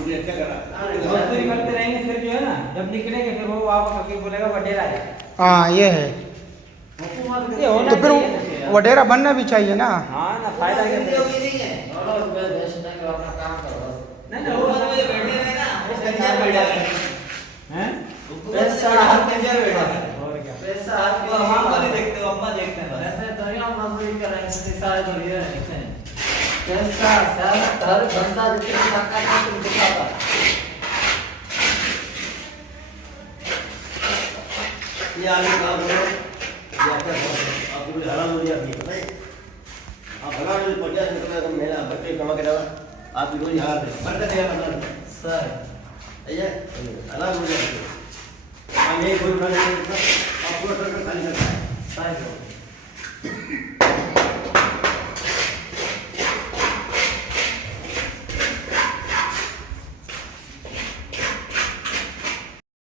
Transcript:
मुझे अच्छा करा मजदूरी करते रहेंगे फिर जो है ना जब निकलेंगे फिर वो आप आके बोलेगा वडेरा है। हाँ ये है। ये होना तो फिर चाहिए ना फिर। वडेरा बनना भी चाहिए ना। हाँ ना फायदा क्या है? नहीं है नहीं ना वो मुझे बैठे रहे ना वो कंजर बैठा है हैं? पैसा हाथ कंजर बैठा है और क्या? पैसा हाथ को हम को नहीं देखते अम्मा देखते हैं ऐसे तो यहाँ मजदूरी कर रहे हैं इससे सारे तो ये है ऐसे कैसा सारा हर बंदा जितने टका का तुम दिखाता ये आगे काम करो ये आपका आपको भी हराम हो जाती है पता है आप हरा जो 50 रुपए का महीना बच्चे कमा के डाला आप रोज हार दे बरकत है मतलब सर ये हराम हो जाती है हम एक कोई उठा लेंगे आप पूरा ट्रक खाली करता है सर